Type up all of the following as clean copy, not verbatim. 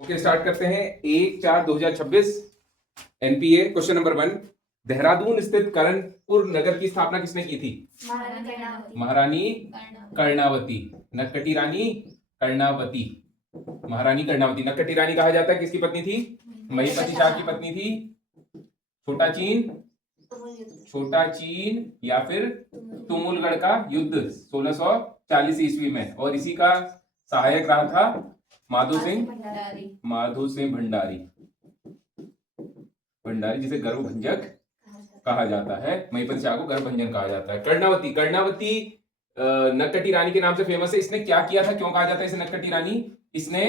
Okay, start करते हैं। 1/4/2026 NPA question number 1। Dehradun स्थित करणपुर नगर की स्थापना किसने की थी? महारानी कर्णावती। नक्कटी रानी कर्णावती। महारानी कर्णावती। नक्कटी रानी कहा जाता है किसकी पत्नी थी? महिपति शाह की पत्नी थी। छोटा चीन या फिर तुमुलगढ़ का युद्ध 1640 ईस्वी में, और इसी का सहायक रहा था माधो सिंह भंडारी, जिसे गर्भभंजक कहा जाता है। महिपति शाह को गर्भभंजन कहा जाता है। कर्णावती नक्कटी रानी के नाम से फेमस है। इसने क्या किया था, क्यों कहा जाता है इसे नक्कटी रानी? इसने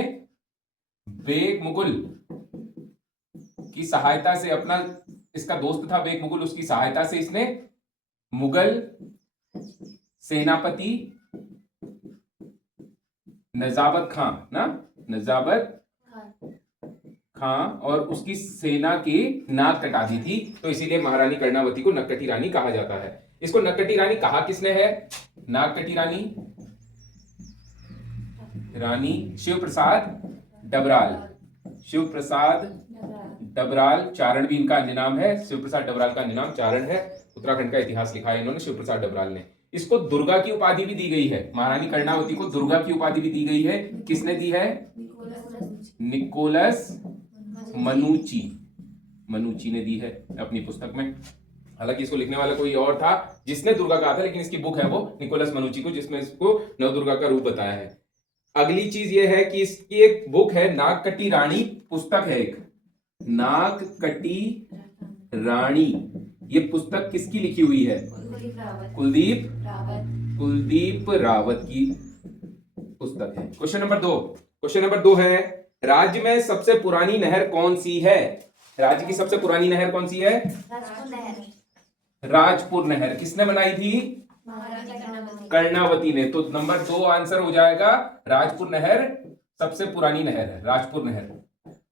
बेग मुगल की सहायता से, अपना इसका दोस्त था बेग मुगल, उसकी सहायता से इसने मुगल सेनापति नजाबत खां और उसकी सेना की नाक कटा दी थी, तो इसीलिए महारानी कर्णावती को नक्कटी रानी कहा जाता है। इसको नक्कटी रानी कहा किसने है? नाक कटी रानी शिव प्रसाद डबराल। चारण भी इनका अन्य नाम है। शिव प्रसाद डबराल का अन्य नाम चारण है। उत्तराखंड का इतिहास लिखा है इन्होंने, शिव प्रसाद डबराल ने। इसको दुर्गा की उपाधि भी दी गई है। महारानी कर्णावती को दुर्गा की उपाधि भी दी गई है। किसने दी है? निकोलस मनुची ने दी है अपनी पुस्तक में। हालांकि इसको लिखने वाला कोई और था जिसने दुर्गा कहा था, लेकिन इसकी बुक है वो निकोलस मनुची को, जिसमें इसको नवदुर्गा का रूप बताया है। अगली चीज ये है कि इसकी एक बुक है, नागकटी रानी पुस्तक है एक, नागकटी रानी। ये पुस्तक किसकी लिखी हुई है? कुलदीप रावत की पुस्तक है। क्वेश्चन नंबर 2 है, राज्य में सबसे पुरानी नहर कौन सी है? राज्य की सबसे पुरानी नहर कौन सी है? राजपुर नहर। किसने बनाई थी? कर्णावती ने। तो नंबर 2 आंसर हो जाएगा। राजपुर नहर सबसे पुरानी नहर है, राजपुर नहर।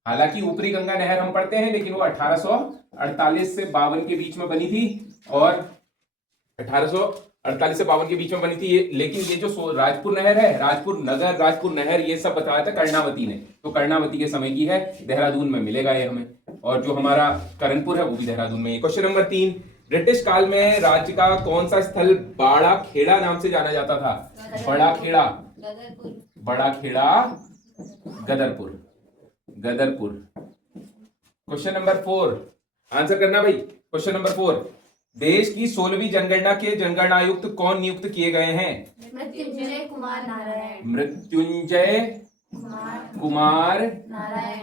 हालांकि ऊपरी गंगा नहर हम पढ़ते हैं, लेकिन वो 1848 से 52 के बीच में बनी थी, और 1848 से 52 के बीच में बनी थी। लेकिन ये जो राजपुर नहर है, राजपुर नगर, राजपुर नहर, ये सब बताया था कर्णावती ने। तो कर्णावती के समय की है, देहरादून में मिलेगा ये हमें। और जो हमारा करणपुर है वो भी देहरादून में है। क्वेश्चन नंबर 3, ब्रिटिश काल में राज्य का कौन सा स्थल बाड़ा खेड़ा नाम से जाना जाता था? Bara Khera Gadarpur. Question number 4 answer करना भाई। क्वेश्चन नंबर 4, देश की 16वीं जनगणना के जनगणना आयुक्त कौन नियुक्त किए गए हैं? मृत्युंजय कुमार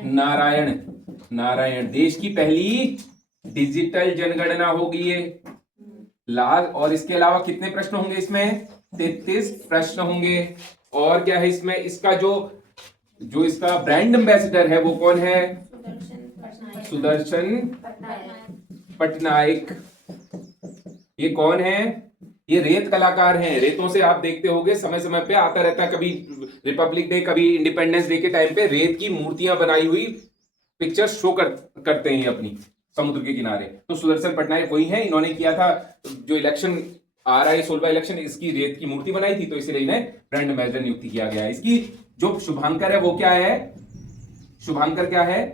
नारायण। देश की पहली डिजिटल जनगणना होगी ये। और इसके अलावा कितने प्रश्न होंगे इसमें? 33 प्रश्न होंगे। और क्या है इसमें? इसका जो इसका ब्रांड एम्बेसडर है वो कौन है? सुदर्शन पटनायक। ये कौन है? ये रेत कलाकार हैं। रेतों से आप देखते होंगे समय समय पे आता रहता है, कभी रिपब्लिक डे, कभी इंडिपेंडेंस डे के टाइम पे रेत की मूर्तियां बनाई हुई पिक्चर शो करते हैं अपनी समुद्र के किनारे। तो सुदर्शन पटनायक वही है। इन्होंने किया था जो इलेक्शन आ रहा है, 16वां इलेक्शन, इसकी रेत की मूर्ति बनाई थी, तो इसलिए इन्हें ब्रांड एम्बेसडर नियुक्त किया गया है। इसकी जो शुभांकर है वो क्या है? शुभांकर क्या है?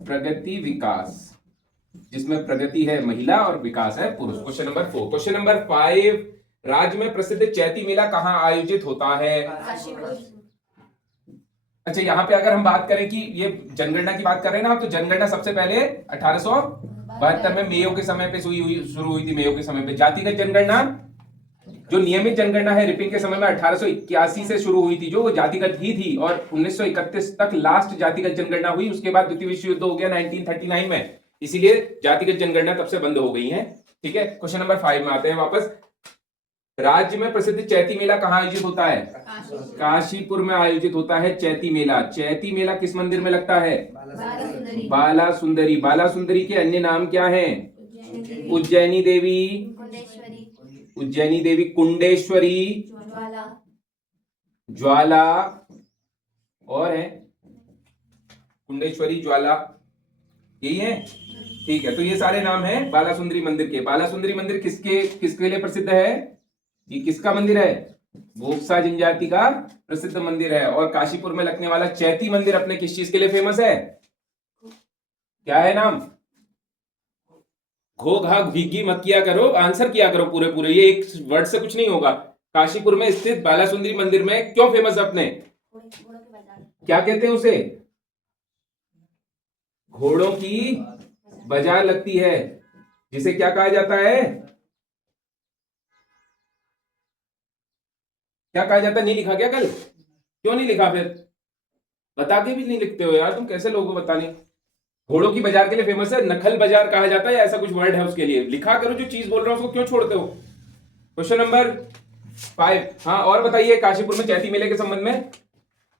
प्रगति विकास, जिसमें प्रगति है महिला और विकास है पुरुष। Question number 4। क्वेश्चन नंबर 5, राज्य में प्रसिद्ध चैती मेला कहां आयोजित होता है? अच्छा, यहाँ पे अगर हम बात करें कि ये जनगणना की बात कर रहे हैं ना, तो जनगणना सबसे पहले 1872 में मेयो के समय पे शुरू हुई थी। मेयो के समय पे जातिगत जनगणना, जो नियमित जनगणना है रिपिंग के समय में 1881 से शुरू हुई थी, जो वो जातिगत ही थी, और 1931 तक लास्ट जातिगत जनगणना हुई। उसके बाद द्वितीय विश्व युद्ध हो गया 1939 में, इसीलिए जातिगत जनगणना तब से बंद हो गई है। ठीक है, क्वेश्चन नंबर 5 में आते हैं वापस। राज्य में प्रसिद्ध चैती मेला कहाँ आयोजित होता है? काशीपुर में आयोजित होता है चैती मेला। चैती मेला किस मंदिर में लगता है? बाला सुंदरी के अन्य नाम क्या हैं? उज्जैनी देवी, कुंडेश्वरी, ज्वाला, और है कुंडेश्वरी, ज्वाला, यही है। ठीक है, तो ये सारे नाम हैं बालासुंदरी मंदिर के। बालासुंदरी मंदिर किसके लिए प्रसिद्ध है? ये किसका मंदिर है? गोपसा जनजाति का प्रसिद्ध मंदिर है। और काशीपुर में लगने वाला चैती मंदिर अपने किस चीज के लिए फेमस है? क्या है नाम? घो घा घीगी मत किया करो, आंसर किया करो पूरे पूरे, ये एक वर्ड से कुछ नहीं होगा। काशीपुर में स्थित बालासुंदरी मंदिर में क्यों फेमस अपने? क्या कहते हैं उसे? घोड़ों की बाजार लगती है, जिसे क्या कहा जाता है? क्या कहा जाता है? नहीं लिखा क्या कल? क्यों नहीं लिखा फिर? बता के भी नहीं लिखते हो यार तुम, कैसे लोगों को बताने? घोड़ों की बाजार के लिए फेमस है, नखल बाजार कहा जाता है, या ऐसा कुछ वर्ड है उसके लिए? लिखा करो, जो चीज बोल रहा हूं उसको क्यों छोड़ते हो? Question number 5। हाँ, और बताइए काशीपुर में चैती मेले के संबंध में।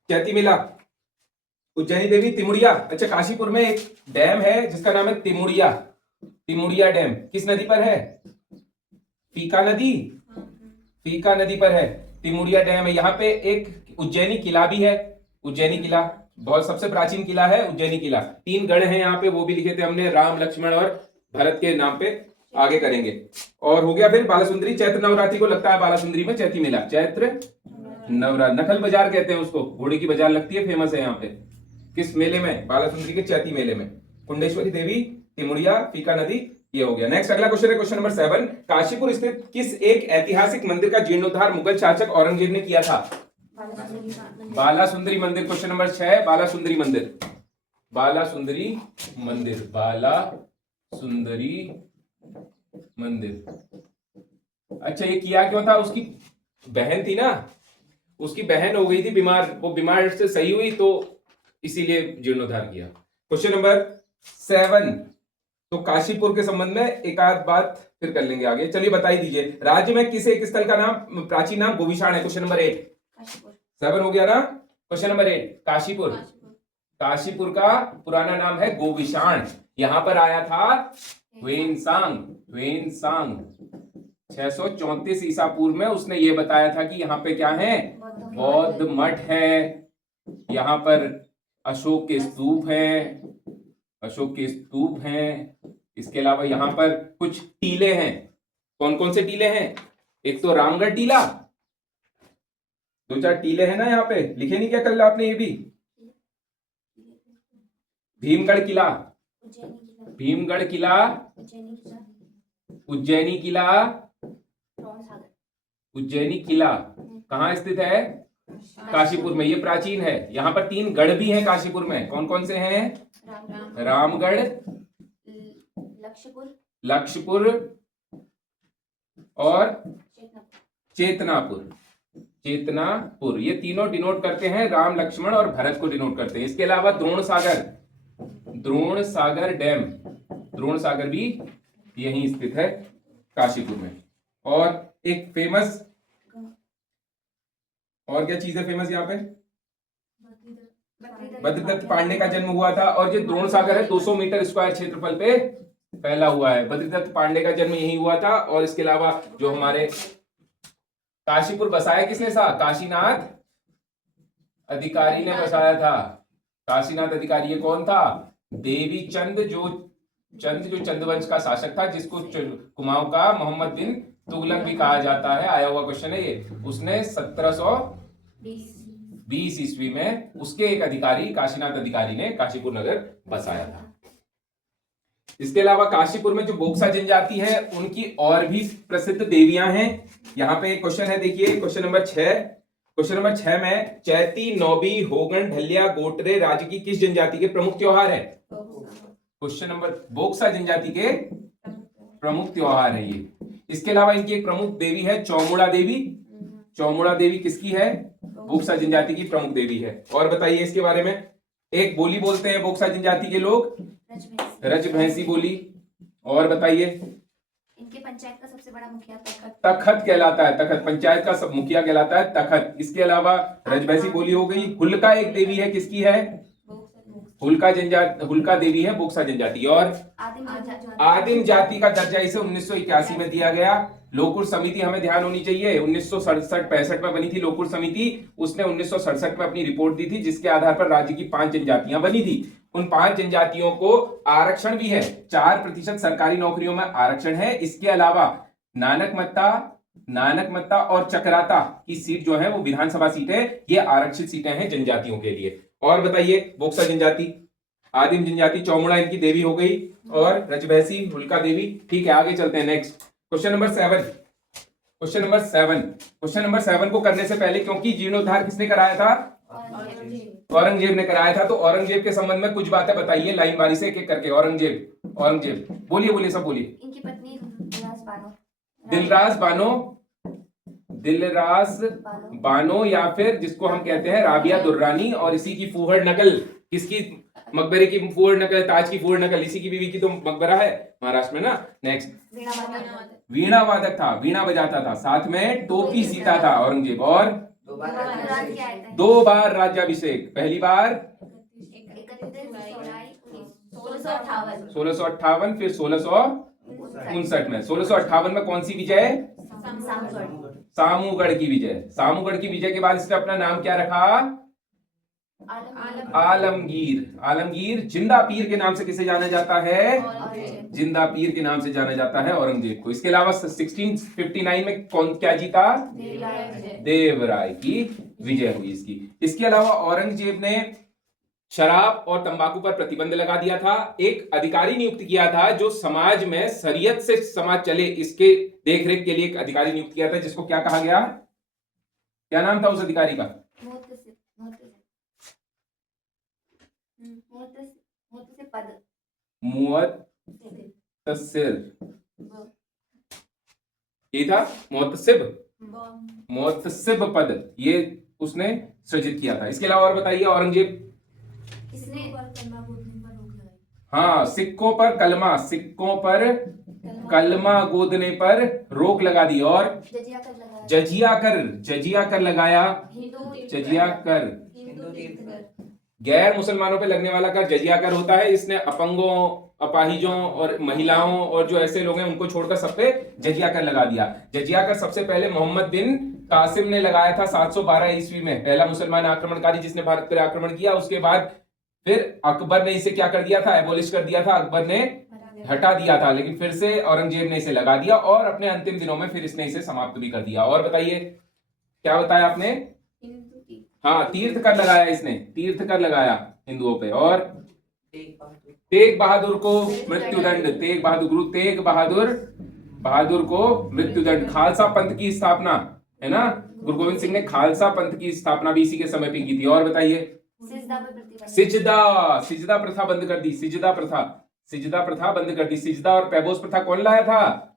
चैती मेला, उज्जैनी देवी, तिमुड़िया। अच्छा, काशीपुर में एक डैम है जिसका नाम है तिमुड़िया। तिमुड़िया डैम किस नदी पर है? पीका नदी, पीका नदी पर है तिमुड़िया डैम है। यहाँ पे एक उज्जैनी किला भी है, उज्जैनी किला बहुत सबसे प्राचीन किला है उज्जैनी किला। 3 गढ़ हैं यहाँ पे, वो भी लिखे थे हमने, राम लक्ष्मण और भरत के नाम पे, आगे करेंगे। और हो गया फिर बालासुंदरी, चैत्र नवरात्रि को लगता है बालासुंदरी में चैती मेला, चैत्र नवरात्रि। नखल बाजार कहते हैं उसको, घोड़े की बाजार लगती है, फेमस है यहाँ पे। किस मेले में? बालासुंदरी के चैती मेले में। कुंडेश्वरी देवी, तिमुड़िया, पीका नदी, ये हो गया। नेक्स्ट अगला क्वेश्चन है, क्वेश्चन नंबर 7। काशीपुर स्थित किस एक ऐतिहासिक मंदिर का जीर्णोद्धार मुगल शासक औरंगजेब ने किया था? बालासुंदरी मंदिर। क्वेश्चन नंबर 6, बालासुंदरी मंदिर। बालासुंदरी मंदिर, बालासुंदरी मंदिर। अच्छा, ये किया क्यों था? उसकी बहन थी ना, उसकी बहन हो गई थी बीमार, वो बीमार से सही हुई तो इसीलिए जीर्णोद्धार किया। Question number 7। तो काशीपुर के संबंध में एक आध बात फिर कर लेंगे आगे। चलिए बताई दीजिए, राज्य में किस एक स्थल का नाम, प्राचीन नाम गोविशाण है? Question number 8। 7 हो गया ना। Question number 8, Kashipur. काशीपुर का पुराना नाम है गोविशाण। यहां पर आया था ह्वेनसांग। ह्वेनसांग 634 ईसा पूर्व में उसने ये बताया था कि यहाँ पे क्या है? बौद्ध मठ है। यहाँ पर अशोक के स्तूप है, अशोक के स्तूप हैं। इसके अलावा यहाँ पर कुछ टीले हैं। कौन कौन से टीले हैं? एक तो रामगढ़ टीला, 2-4 टीले हैं ना यहाँ पे, लिखे नहीं क्या कल आपने? ये भी भीमगढ़ किला, भीमगढ़ किला, उज्जैनी किला। उज्जैनी किला कहाँ स्थित है? काशीपुर में, ये प्राचीन है। यहाँ पर 3 गढ़ भी हैं काशीपुर में। कौन कौन से हैं? रामगढ़, लक्ष्यपुर और चेतनापुर। चेतनापुर, ये तीनों डिनोट करते हैं राम, लक्ष्मण और भरत को डिनोट करते हैं। इसके अलावा द्रोण सागर, द्रोण सागर डैम, द्रोण सागर भी यहीं स्थित है काशीपुर में। और एक फेमस, और क्या चीज है फेमस यहाँ पे? बद्रीदत्त पांडे का जन्म हुआ था। और ये द्रोण सागर है 200 मीटर स्क्वायर क्षेत्रफल पे फैला हुआ है। बद्रीदत्त पांडे का जन्म यही हुआ था। और इसके अलावा जो हमारे काशीपुर बसाया किसने था? काशीनाथ अधिकारी ने बसाया था। काशीनाथ अधिकारी, ये कौन था? देवी चंद, जो चंद्रवंश का शासक था, जिसको कुमाऊं का मोहम्मद बिन तुगलक भी कहा जाता है। आया हुआ क्वेश्चन है ये। उसने 1720 ईस्वी में उसके एक अधिकारी, काशीनाथ अधिकारी ने काशीपुर नगर बसाया था। इसके अलावा काशीपुर में जो बोक्सा जनजाति है उनकी और भी प्रसिद्ध देवियां हैं। यहाँ पे एक क्वेश्चन है, देखिए क्वेश्चन नंबर 6। क्वेश्चन नंबर 6 में चैती, नौबी, होगन, ढलिया, गोटरे राज्य की किस जनजाति के प्रमुख त्योहार है? क्वेश्चन नंबर, बोक्सा जनजाति के प्रमुख त्योहार है ये। इसके अलावा इनकी एक प्रमुख देवी है चौमुड़ा देवी। चौमुड़ा देवी किसकी है? बोक्सा जनजाति की प्रमुख देवी है। और बताइए इसके बारे में। एक बोली बोलते हैं बोक्सा जनजाति के लोग, रजभैंसी बोली। और बताइए। इनके पंचायत का सबसे बड़ा मुखिया तखत कहलाता है। तखत पंचायत का सब मुखिया कहलाता है तखत। इसके अलावा रजभैंसी बोली हो गई। हुल्का एक देवी है, किसकी है? हुल्का जनजाति, हुल्का देवी है बोक्सा जनजाति। और आदिम जाति का दर्जा इसे 1981 में दिया गया। लोकुर समिति हमें ध्यान होनी चाहिए, 1967-65 में बनी थी लोकुर समिति। उसने 1967 में अपनी रिपोर्ट दी थी, जिसके आधार पर राज्य की 5 जनजातियां बनी थी। उन 5 जनजातियों को आरक्षण भी है, 4% सरकारी नौकरियों में आरक्षण है। इसके अलावा नानक मत्ता, नानकमत्ता और चक्राता की सीट जो है वो विधानसभा सीट है, ये आरक्षित सीटें हैं जनजातियों के लिए। और बताइए, बोक्सा जनजाति, आदिम जनजाति, चौमुड़ा इनकी देवी हो गई, और रजभैसी, हुल्का देवी। ठीक है, आगे चलते हैं। Next question number 7। Question number 7 को करने से पहले, क्योंकि जीर्णोद्धार किसने कराया था? औरंगजेब ने कराया था। तो औरंगजेब के संबंध में कुछ बातें बताइए लाइन बारी से, एक एक करके। औरंगजेब बोलिए, सब बोलिए। इनकी पत्नी दिलरास बानो या फिर जिसको हम कहते हैं राबिया दुर्रानी, और इसी की फूहड़ नकल, किसकी मकबरे की फूहड़ नकल? ताज की फूहड़ नकल इसी की बीवी की तो मकबरा है महाराष्ट्र में ना। नेक्स्ट, वीणा वादक था, वीणा बजाता था, साथ में टोपी सीता था औरंगजेब, और 2 बार राज्याभिषेक। पहली बार 1658, फिर 1659 में। 1658 में कौन सी विजय? सामूगढ़ की विजय। सामूगढ़ की विजय के बाद इसने अपना नाम क्या रखा? आलमगीर। जिंदा पीर के नाम से किसे जाना जाता है? जिंदा पीर के नाम से जाना जाता है औरंगजेब को। इसके अलावा 1659 में कौन क्या जीता? देवराय की विजय हुई इसकी। इसके अलावा औरंगजेब ने शराब और तंबाकू पर प्रतिबंध लगा दिया था। एक अधिकारी नियुक्त किया था जो समाज में शरीयत से समाज चले, इसके देखरेख के लिए एक अधिकारी नियुक्त किया था, जिसको क्या कहा गया? क्या नाम था उस अधिकारी का? मुअत्तसिर। ये था मुअत्तसिब पद, ये उसने सृजित किया था। इसके अलावा और बताइए, औरंगजेब हाँ, सिक्कों पर कलमा गोदने पर रोक लगा दी, और जजिया कर लगाया। जजिया कर गैर मुसलमानों पे लगने वाला कर जजिया कर होता है। इसने अपंगों, अपाहिजों और महिलाओं और जो ऐसे लोग हैं उनको छोड़कर सब पे जजिया कर लगा दिया। जजिया कर सबसे पहले मोहम्मद बिन कासिम ने लगाया था 712 ईस्वी में, पहला मुसलमान आक्रमणकारी जिसने भारत पर आक्रमण किया। उसके बाद फिर अकबर ने इसे क्या कर दिया था? एबोलिश कर दिया था, अकबर ने हटा दिया था, लेकिन फिर से औरंगजेब ने इसे लगा दिया, और अपने अंतिम दिनों में फिर इसने इसे समाप्त भी कर दिया। और बताइए, क्या बताया आपने? हाँ, तीर्थ कर लगाया इसने, तीर्थ कर लगाया हिंदुओं पे। और तेग बहादुर को मृत्युदंड, तेग बहादुर को मृत्युदंड। खालसा पंथ की स्थापना है ना, गुरु गोविंद सिंह ने खालसा पंथ की स्थापना भी इसी के समय पे की थी। और बताइए, सिजदा प्रथा बंद कर दी। सिजदा प्रथा बंद कर दी। सिजदा और पैबोस प्रथा कौन लाया था?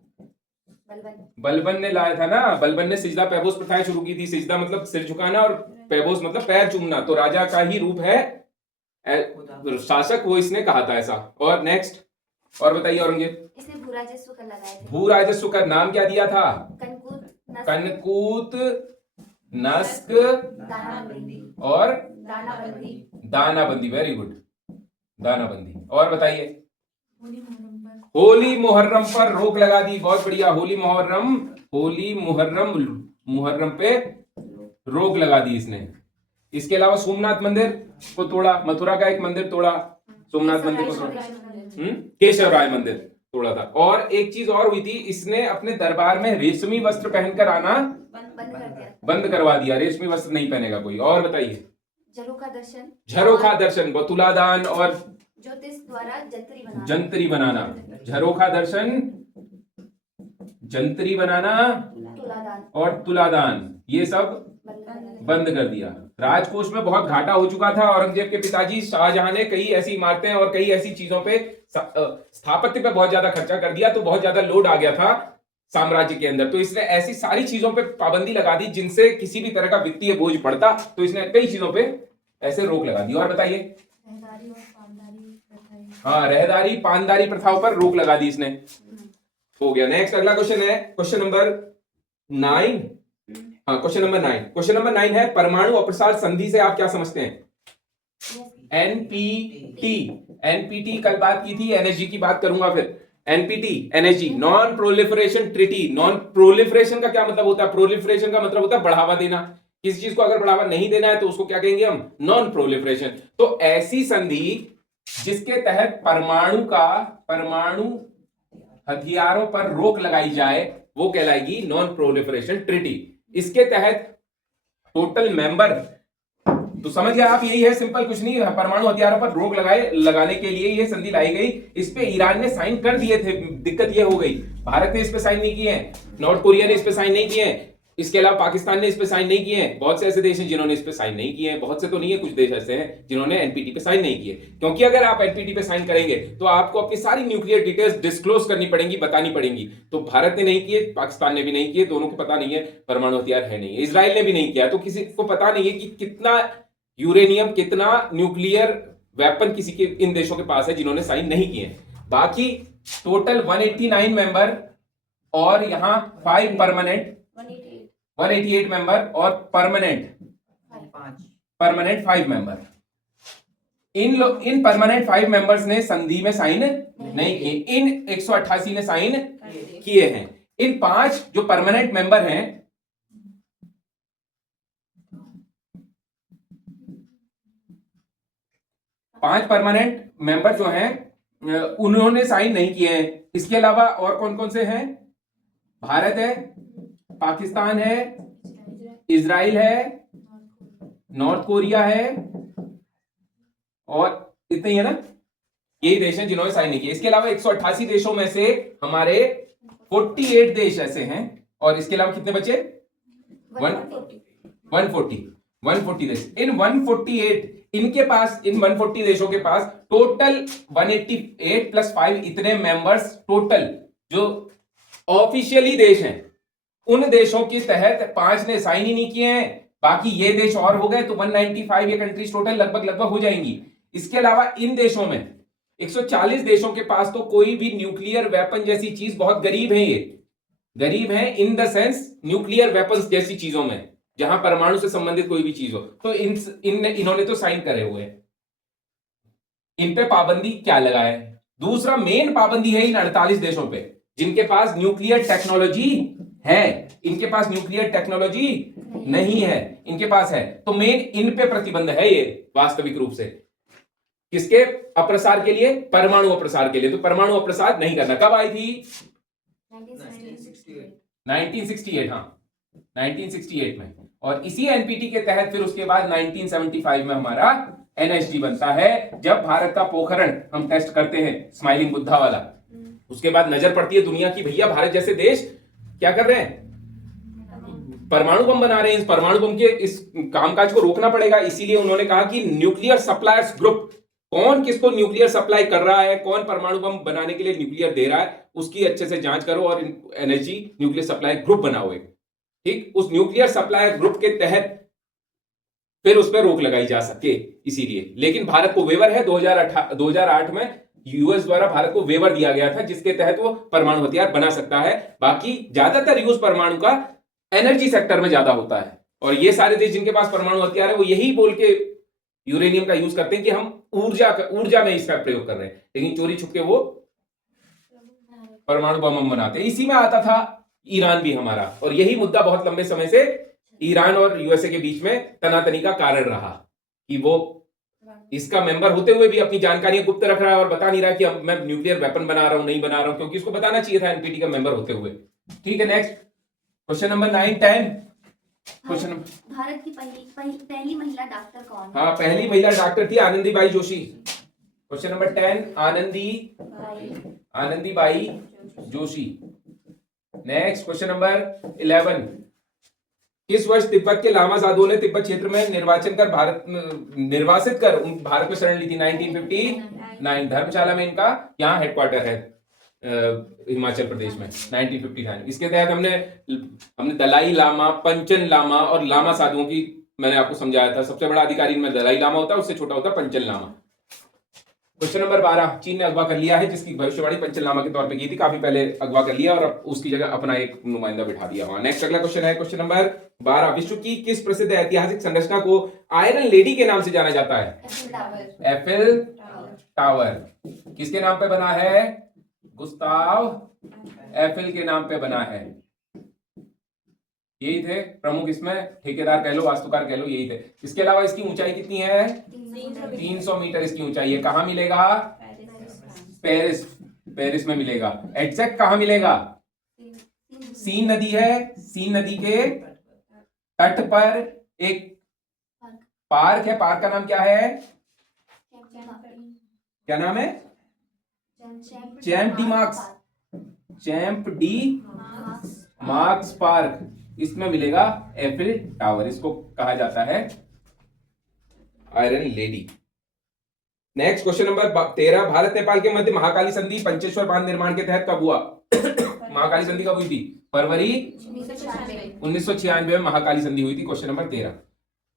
बलबन ने लाया था ना। बलबन ने सिजदा पैबोस प्रथाएं शुरू की थी। सिजदा मतलब सिर झुकाना, और पैबोस मतलब पैर चूमना, तो राजा का ही रूप है शासक, वो इसने कहा था ऐसा। और नेक्स्ट, और बताइए, औरंगजेब इसने भू राजस्व कर नाम क्या दिया था? कनकूत, नस्क और दानाबंदी। Very good, दानाबंदी। और बताइए, होली मुहर्रम पर रोक लगा दी। बहुत बढ़िया, होली मुहर्रम पे रोक लगा दी इसने। इसके अलावा सोमनाथ मंदिर को तोड़ा, मथुरा का एक मंदिर तोड़ा, सोमनाथ मंदिर को तोड़ा, केशव राय मंदिर तोड़ा था। और एक चीज और हुई थी, इसने अपने दरबार में रेशमी वस्त्र पहनकर आना बंद करवा दिया। रेशमी वस्त्र नहीं पहनेगा कोई। और बताइए, झरोखा दर्शन, तुलादान और ज्योतिष द्वारा जंतरी बनाना। झरोखा दर्शन, जंतरी बनाना और तुलादान, ये सब बंद कर दिया। राजकोष में बहुत घाटा हो चुका था। औरंगजेब के पिताजी शाहजहां ने कई ऐसी इमारतें और कई ऐसी चीजों पे, स्थापत्य पे बहुत ज्यादा खर्चा कर दिया, तो बहुत ज्यादा लोड आ गया था साम्राज्य के अंदर। तो इसने ऐसी सारी चीजों पे पाबंदी लगा दी जिनसे किसी भी तरह का वित्तीय बोझ पड़ता, तो इसने कई चीजों पे ऐसे रोक लगा दी। और बताइए, हाँ, रहदारी पानदारी प्रथाओं पर रोक लगा दी इसने। हो गया। नेक्स्ट अगला क्वेश्चन है, क्वेश्चन नंबर 9। हाँ, क्वेश्चन नंबर 9 है, परमाणु अप्रसार संधि से आप क्या समझते हैं? एनपीटी कल बात की थी, एनएसजी की बात करूंगा फिर। NPT, NSG, non proliferation treaty. Non proliferation का क्या मतलब होता है? प्रोलिफरेशन का मतलब होता है बढ़ावा देना। किसी चीज को अगर बढ़ावा नहीं देना है तो उसको क्या कहेंगे हम? Non proliferation. तो ऐसी संधि जिसके तहत परमाणु हथियारों पर रोक लगाई जाए, वो कहलाएगी नॉन प्रोलिफरेशन ट्रीटी। इसके तहत टोटल मेंबर, तो समझ गए आप, यही है, सिंपल, कुछ नहीं है। परमाणु हथियारों पर रोक लगाने के लिए ये संधि लाई गई। इस पे ईरान ने साइन कर दिए थे, दिक्कत ये हो गई, भारत ने इस पे साइन नहीं किए हैं, नॉर्थ कोरिया ने इस पे साइन नहीं किए हैं, इसके अलावा पाकिस्तान ने इस पे साइन नहीं किए हैं। बहुत से ऐसे देश हैं जिन्होंने इस पे साइन नहीं किए हैं, बहुत से तो नहीं है, कुछ देश ऐसे हैं जिन्होंने एनपीटी पे साइन नहीं किए। क्योंकि अगर आप एनपीटी पे साइन करेंगे तो आपको अपनी सारी न्यूक्लियर डिटेल्स डिस्क्लोज करनी पड़ेंगी, बतानी पड़ेंगी। तो भारत ने नहीं किए, पाकिस्तान ने भी नहीं किए, दोनों को पता नहीं है परमाणु हथियार है नहीं है, इजराइल ने भी नहीं किया, तो किसी को पता नहीं है कि कितना यूरेनियम, कितना न्यूक्लियर वेपन किसी के इन देशों के पास है जिन्होंने साइन नहीं किए। बाकी टोटल 189 मेंबर और यहां 5 परमानेंट, 188 मेंबर और परमानेंट 5 मेंबर। इन परमानेंट 5 मेंबर्स ने संधि में साइन नहीं किए, इन 188 ने साइन किए हैं। इन 5 जो परमानेंट मेंबर हैं, 5 परमानेंट मेंबर जो हैं उन्होंने साइन नहीं किए हैं। इसके अलावा और कौन कौन से हैं? भारत है, पाकिस्तान है, इजराइल है, नॉर्थ कोरिया है, और इतने ही है ना, यही देश हैं जिन्होंने साइन नहीं किया। इसके अलावा 188 देशों में से हमारे 48 देश ऐसे हैं, और इसके अलावा कितने बचे? 140 देश। इन 148, इनके पास, इन 140 देशों के पास टोटल 188 प्लस 5 इतने मेंबर्स टोटल जो ऑफिशियली देश हैं, उन देशों के तहत 5 ने साइन ही नहीं किए हैं। बाकी ये देश और हो गए तो 195 ये कंट्रीज टोटल लगभग हो जाएंगी। इसके अलावा इन देशों में 140 देशों के पास तो कोई भी न्यूक्लियर वेपन जैसी चीज, बहुत गरीब है, ये गरीब है in the sense nuclear weapons जैसी चीजों में, जहां परमाणु से संबंधित कोई भी चीज हो, तो इन्होंने तो साइन करे हुए हैं। इन पे पाबंदी क्या लगा है? दूसरा मेन पाबंदी है इन 48 देशों पे जिनके पास न्यूक्लियर टेक्नोलॉजी है, इनके पास न्यूक्लियर टेक्नोलॉजी नहीं है, इनके पास है, तो मेन इन पे प्रतिबंध है ये वास्तविक रूप से। किसके अप्रसार के लिए? परमाणु अप्रसार के लिए। तो परमाणु अप्रसार नहीं करना। कब आई थी? 1968, हाँ 1968 में। और इसी एनपीटी के तहत फिर उसके बाद 1975 में हमारा एनएसजी बनता है, जब भारत का पोखरण हम टेस्ट करते हैं, स्माइलिंग बुद्धा वाला। उसके बाद नजर पड़ती है दुनिया की, भैया भारत जैसे देश क्या कर रहे हैं? परमाणु बम बना रहे हैं। इस परमाणु बम के इस कामकाज को रोकना पड़ेगा। इसीलिए उन्होंने कहा कि न्यूक्लियर सप्लायर्स ग्रुप, कौन किसको न्यूक्लियर सप्लाई कर रहा है, कौन परमाणु बम बनाने के लिए न्यूक्लियर दे रहा है, उसकी अच्छे से जांच करो और एनर्जी न्यूक्लियर सप्लाई ग्रुप बनाओ एक, ठीक। उस न्यूक्लियर सप्लायर ग्रुप के तहत फिर उस पर रोक लगाई जा सके, इसीलिए। लेकिन भारत को वेवर है, 2008 में यूएस द्वारा भारत को वेवर दिया गया था, जिसके तहत वो परमाणु हथियार बना सकता है। बाकी ज्यादातर यूज परमाणु का एनर्जी सेक्टर में ज्यादा होता है, और ये सारे देश जिनके पास परमाणु हथियार है वो यही बोल के यूरेनियम का यूज करते हैं कि हम ऊर्जा में इसका प्रयोग कर रहे हैं, लेकिन चोरी छुपके वो परमाणु बम बनाते हैं। इसी में आता था ईरान भी हमारा, और यही मुद्दा बहुत लंबे समय से ईरान और यूएसए के बीच में तनातनी का कारण रहा कि वो इसका मेंबर होते हुए भी अपनी जानकारी गुप्त रख रहा है और बता नहीं रहा कि मैं न्यूक्लियर वेपन बना रहा हूं, नहीं बना रहा हूं, क्योंकि उसको बताना चाहिए था एनपीटी का मेंबर होते हुए। ठीक है, next question number 9, 10। Question, Bharat की पहली महिला डॉक्टर कौन? हाँ, पहली महिला डॉक्टर थी Anandibai Joshi. Question number 10, Anandibai Joshi. Next question number 11, किस वर्ष तिब्बत के लामा साधुओं ने तिब्बत क्षेत्र में निर्वासित कर भारत में शरण ली थी? 1959। धर्मशाला में इनका यहाँ हेडक्वार्टर है, हिमाचल प्रदेश में, 1959। इसके तहत हमने दलाई लामा, पंचन लामा और लामा साधुओं की मैंने आपको समझाया था। सबसे बड़ा अधिकारी इनमें दलाई लामा होता है, उससे छोटा होता है पंचन लामा। क्वेश्चन नंबर 12, चीन ने अगवा कर लिया है, जिसकी भविष्यवाणी पंचन लामा के तौर पे की थी, काफी पहले अगवा कर लिया और अब उसकी जगह अपना एक नुमाइंदा बिठा दिया वहां। नेक्स्ट अगला क्वेश्चन है क्वेश्चन नंबर 12, विश्व की किस प्रसिद्ध ऐतिहासिक संरचना को आयरन लेडी के नाम से जाना जाता है? Eiffel tower. किसके नाम पे बना है? गुस्ताव एफिल के नाम पे बना है। यही थे प्रमुख, इसमें ठेकेदार कह लो, वास्तुकार कह लो, यही थे। इसके अलावा इसकी ऊंचाई कितनी है? 300 मीटर इसकी ऊंचाई है। कहां मिलेगा? पेरिस में मिलेगा। एग्जैक्ट कहां मिलेगा? सीन नदी है, सीन नदी के तट पर एक पार्क है। पार्क का नाम क्या है? क्या नाम है? Champ D marks, champ D marks park. इसमें मिलेगा एफिल टावर। इसको कहा जाता है iron lady. Next question number 13, Bharat Nepal के मध्य महाकाली संधि पंचेश्वर बांध निर्माण के तहत कब हुआ? महाकाली संधि कब हुई थी? फरवरी 1996 में महाकाली संधि हुई थी। क्वेश्चन नंबर 13,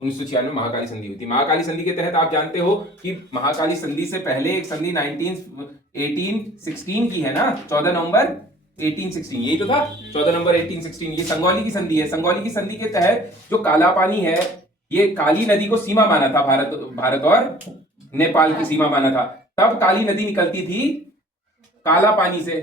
1996 में महाकाली संधि हुई थी। महाकाली संधि के तहत आप जानते हो कि महाकाली संधि से पहले एक संधि 1816 की है ना, 14 नवंबर 1816, ये जो था 14 नवंबर 1816, ये संगौली की संधि है। संगौली की संधि के तहत जो काला पानी है, ये काली नदी को सीमा माना था, भारत और नेपाल की सीमा माना था। तब काली नदी निकलती थी काला पानी से,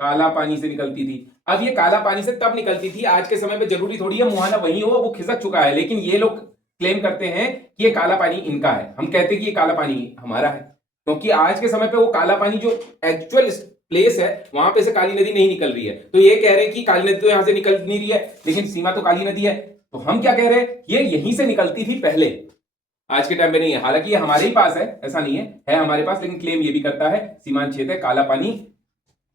काला पानी से निकलती थी। अब ये काला पानी से तब निकलती थी, आज के समय में जरूरी थोड़ी है मुहाना वही हो, वो खिसक चुका है, लेकिन ये लोग क्लेम करते हैं कि ये काला पानी इनका है। हम कहते हैं कि ये काला पानी हमारा है, क्योंकि आज के समय पे वो काला पानी जो एक्चुअल प्लेस है वहां पे से काली नदी नहीं निकल रही है। तो ये कह रहे हैं कि काली नदी तो यहां से निकल नहीं रही है, लेकिन सीमा तो काली नदी है। तो हम क्या कह रहे हैं, ये यहीं से निकलती थी पहले, आज के टाइम पे नहीं है। हालांकि ये हमारे ही पास है, ऐसा नहीं है हमारे पास, लेकिन क्लेम ये भी करता है सीमांत क्षेत्र है काला पानी।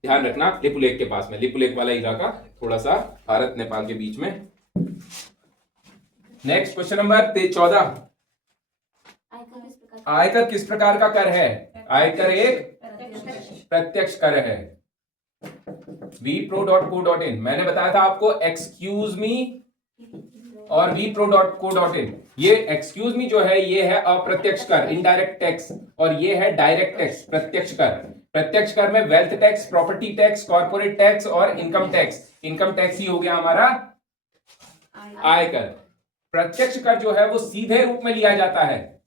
ध्यान रखना लिपुलेख के पास में, लिपुलेख वाला इलाका थोड़ा सा भारत नेपाल के बीच में। नेक्स्ट क्वेश्चन नंबर 14, आयकर किस प्रकार का कर है? आयकर एक प्रत्यक्ष कर है। vpro.co.in, मैंने बताया था आपको एक्सक्यूज मी और vpro.co.in। ये एक्सक्यूज मी जो है ये है अप्रत्यक्ष कर, इनडायरेक्ट टैक्स, और ये है डायरेक्ट टैक्स, प्रत्यक्ष कर। प्रत्यक्ष कर में wealth tax, property tax, corporate tax और इनकम टैक्स। इनकम टैक्स ही हो गया हमारा आयकर। प्रत्यक्ष कर जो है वो सीधे रूप में लिया जाता है,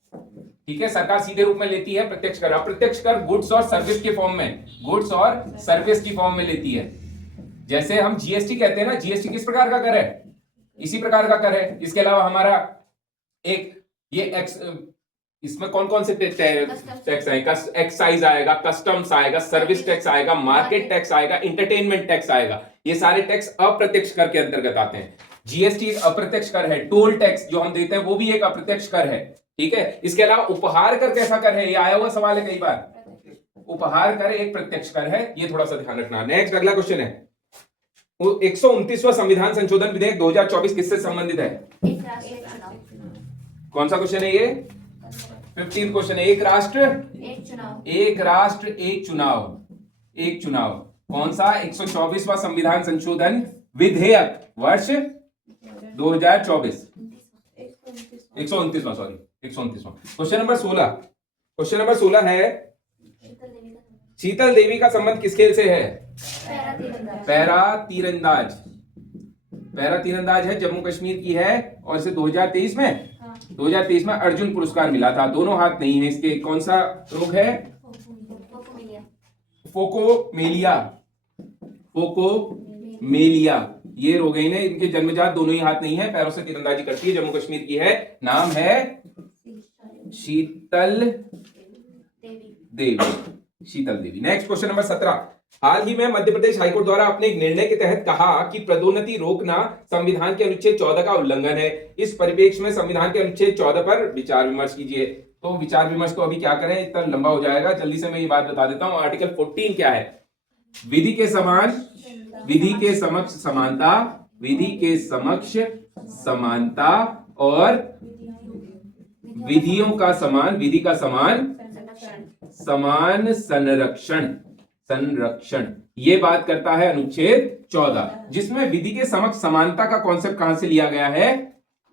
ठीक है, सरकार सीधे रूप में लेती है प्रत्यक्ष कर। अप्रत्यक्ष कर गुड्स और सर्विस के फॉर्म में, गुड्स और सर्विस की फॉर्म में लेती है। जैसे हम जीएसटी कहते हैं ना, जीएसटी किस प्रकार का कर है? इसी प्रकार का कर है। इसके अलावा हमारा एक ये इसमें कौन कौन से टैक्स आएगा? एक्साइज आएगा, कस्टम्स आएगा, सर्विस टैक्स आएगा, मार्केट टैक्स आएगा, इंटरटेनमेंट टैक्स आएगा। ये सारे टैक्स अप्रत्यक्ष कर के अंतर्गत आते हैं। जीएसटी एक अप्रत्यक्ष कर है। टोल टैक्स जो हम देते हैं वो भी एक अप्रत्यक्ष कर है, ठीक है। इसके अलावा उपहार कर कैसा कर है? ये आया हुआ सवाल है कई बार। उपहार कर एक प्रत्यक्ष कर है, ये थोड़ा सा ध्यान रखना। नेक्स्ट अगला क्वेश्चन है, 129वां संविधान संशोधन विधेयक 2024 किससे संबंधित है? कौन सा क्वेश्चन है ये? 15 क्वेश्चन है। एक राष्ट्र एक चुनाव, एक चुनाव। कौन सा? 124वां संविधान संशोधन विधेयक वर्ष 2024, 129वां, सॉरी 129वां। क्वेश्चन नंबर 16, क्वेश्चन नंबर 16 है, शीतल देवी का संबंध किस खेल से है? पैरा तीरंदाज। पैरा तीरंदाज है, जम्मू कश्मीर की है, और इसे 2023 में अर्जुन पुरस्कार मिला था। दोनों हाथ नहीं है इसके। कौन सा रोग है? फोकोमेलिया, फोकोमेलिया ये रोग है इन्हें। इनके जन्मजात दोनों ही हाथ नहीं है, पैरों से तीरंदाजी करती है, जम्मू कश्मीर की है। नाम है शीतल देवी, शीतल देवी। नेक्स्ट क्वेश्चन नंबर 17, हाल ही में मध्य प्रदेश हाईकोर्ट द्वारा अपने एक निर्णय के तहत कहा कि पदोन्नति रोकना संविधान के अनुच्छेद 14 का उल्लंघन है। इस परिप्रेक्ष्य में संविधान के अनुच्छेद 14 पर विचार विमर्श कीजिए। तो विचार विमर्श को अभी क्या करें, इतना लंबा हो जाएगा, जल्दी से मैं ये बात बता देता हूं। आर्टिकल 14 क्या है? विधि के समान, विधि के समक्ष समानता, विधि के समक्ष समानता और विधियों का समान, विधि का समान समान संरक्षण, संरक्षण। ये बात करता है अनुच्छेद 14, जिसमें विधि के समक्ष समानता का कॉन्सेप्ट कहां से लिया गया है?